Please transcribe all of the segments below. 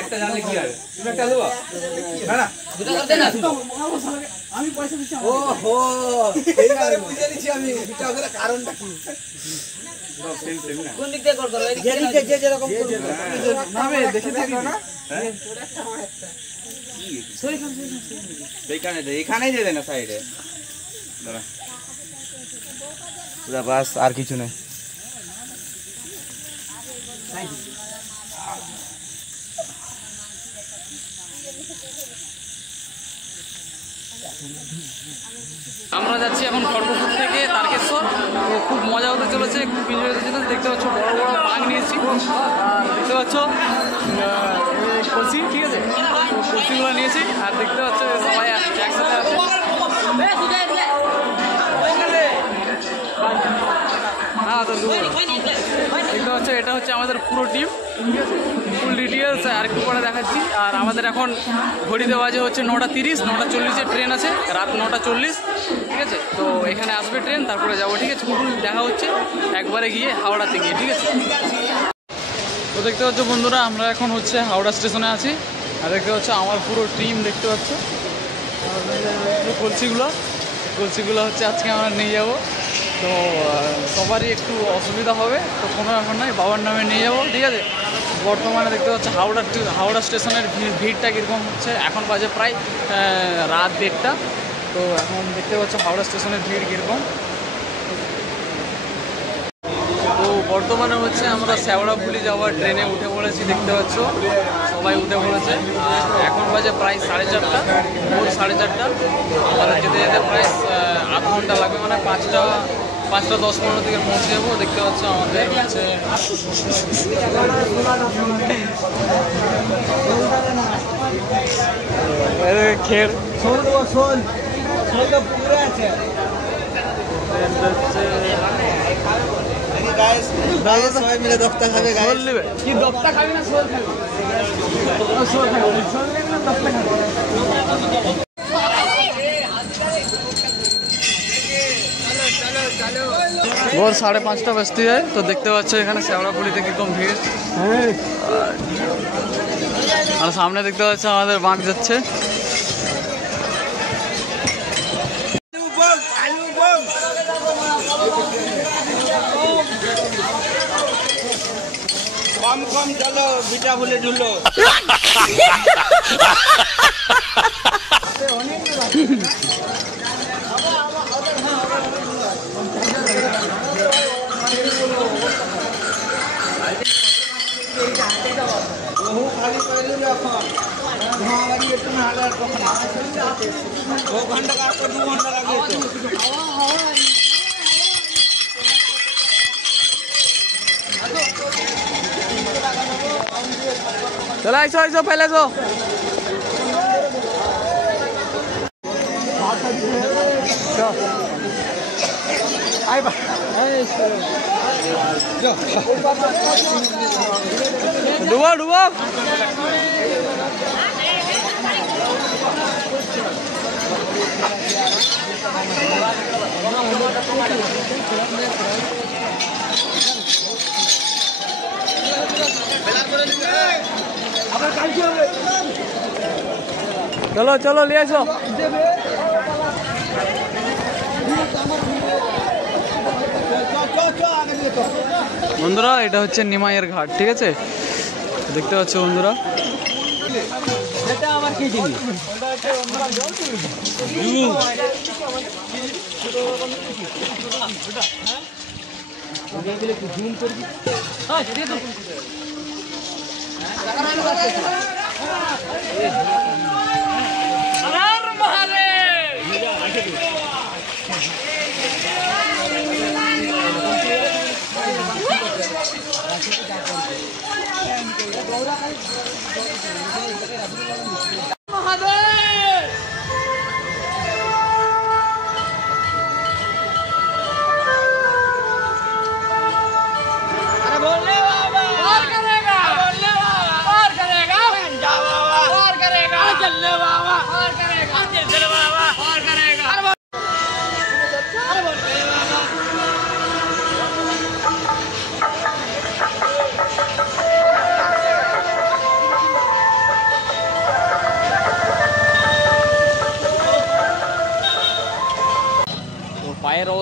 একটা জানলে কি আর তুমি একটা দেবো না দুটো করতে না আমি পয়সা দিচ্ছি ওহো এইবারে বুঝে নিছি আমি এটা ওদের কারণটা কি কোন দিক দিয়ে কর করো এই দিক দিয়ে যে যেরকম করবে নামে দেখে দেখো না তোর একটা আমার একটা কি সই খান এইখানে দে এখানেই দে দেনা সাইডে দাঁড়া পুরো বাস আর কিছু নাই আমরা যাচ্ছি এখন খড়গপুর থেকে তারকেশ্বর। তো খুব মজা হতে চলেছে, খুব এনজয় হতে চলেছে। দেখতে পাচ্ছ বড় বড় বাঘ নিয়েছি, আর দেখতে পাচ্ছ কলসি, ঠিক আছে, কলসিগুলো নিয়েছি। আর দেখতে পাচ্ছ সবাই একসাথে আছে। না তো দেখতে পাচ্ছ এটা হচ্ছে আমাদের পুরো টিম, ঠিক আছে। ফুল ডিটেলস আর একটু করে দেখাচ্ছি। আর আমাদের এখন ঘড়িতে বাজে হচ্ছে 9:30, 9:40 ট্রেন আছে, রাত 9:40, ঠিক আছে। তো এখানে আসবে ট্রেন, তারপরে যাবো, ঠিক আছে। ফুল দেখা হচ্ছে একবারে গিয়ে হাওড়াতে গিয়ে, ঠিক আছে। তো দেখতে পাচ্ছ বন্ধুরা, আমরা এখন হচ্ছে হাওড়া স্টেশনে আছি। আর দেখতে পাচ্ছ আমার পুরো টিম, দেখতে পাচ্ছ কলসিগুলো হচ্ছে আজকে আমরা নিয়ে যাব। তো সবারই একটু অসুবিধা হবে, তো কোনো ব্যাপার নয়, বাবার নামে নিয়ে যাবো, ঠিক আছে। বর্তমানে দেখতে পাচ্ছ হাওড়া স্টেশনের ভিড়টা কীরকম হচ্ছে। এখন বাজে প্রায় রাত 1:30। তো এখন দেখতে পাচ্ছ হাওড়া স্টেশনের ভিড় কীরকম। তো বর্তমানে হচ্ছে আমরা শেওড়াফুলি যাওয়ার ট্রেনে উঠে পড়েছি, দেখতে পাচ্ছ সবাই উঠে পড়েছে। আর এখন বাজে প্রায় 4:30, ভোর 4:30। আমাদের যেতে যেতে প্রায় আধ ঘন্টা লাগবে, মানে 5:10-15 দিকে পৌঁছে যাবো। দেখতে পাচ্ছ আমাদের হচ্ছে খের সবাই মিলে দপ্তা খাবে, কি দপ্তা খাবি না শোল খাবি? ভোর 5:30 বাজতে যায়। তো দেখতে পাচ্ছ এখানে শেওড়াফুলিতে কিরকম ভিড়। আর সামনে দেখতে পাচ্ছ আমাদের বাঁক যাচ্ছে। কম চলো, বিটা ভুলে ঢুলো। বহু খালি পাইলু এখন মহাবাড়ি একটু হাজার কখন 2 ঘন্টা কাটতে 2 ঘন্টা লাগে। चलो ऐसो पहले सो डूबो चलो ले आसो। বন্ধুরা এটা হচ্ছে নিমাইয়ের ঘাট, ঠিক আছে। দেখতে পাচ্ছ বন্ধুরা,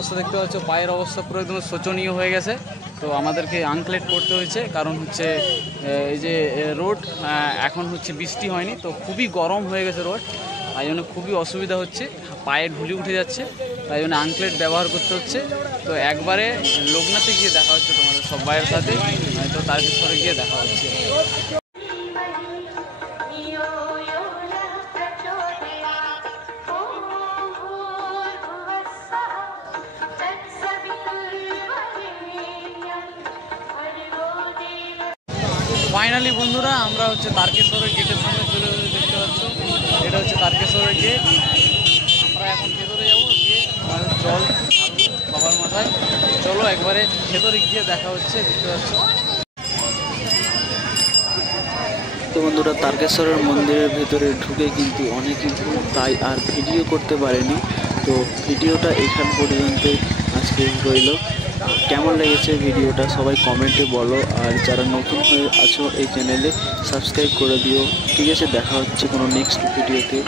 অবস্থা দেখতে পাচ্ছ, পায়ের অবস্থা পুরো একদম শোচনীয় হয়ে গেছে। তো আমাদেরকে আনক্লেট করতে হয়েছে, কারণ হচ্ছে এই যে রোড এখন হচ্ছে বৃষ্টি হয়নি, তো খুবই গরম হয়ে গেছে রোড, তাই জন্য খুবই অসুবিধা হচ্ছে, পায়ে ঢুলি উঠে যাচ্ছে, তাই জন্য আনক্লেট ব্যবহার করতে হচ্ছে। তো একবারে লোকনাথে গিয়ে দেখা হচ্ছে তোমাদের সবাইয়ের সাথে, তো তারকেশ্বরে গিয়ে দেখা হচ্ছে। ফাইনালি বন্ধুরা আমরা হচ্ছে তারকেশ্বরের গেটের সামনে চলে দেখতে পাচ্ছ, এটা হচ্ছে তারকেশ্বরের গেট। আমরা এখন ভেতরে যাবো, গিয়ে আমাদের জল বাবার মাথায়। চলো একবারে ভেতরে গিয়ে দেখা হচ্ছে, দেখতে পাচ্ছ। তো বন্ধুরা, তারকেশ্বরের মন্দিরের ভেতরে ঢুকে কিন্তু অনেকই ভিড়, তাই আর ভিডিও করতে পারেনি। তো ভিডিওটা এখান পর্যন্ত আজকে রইল। কেমন লেগেছে ভিডিওটা সবাই কমেন্টে বলো, আর যারা নতুন হয়ে আছো এই চ্যানেলে সাবস্ক্রাইব করে দিও। ঠিক আছে, দেখা হচ্ছে কোনো নেক্সট ভিডিওতে।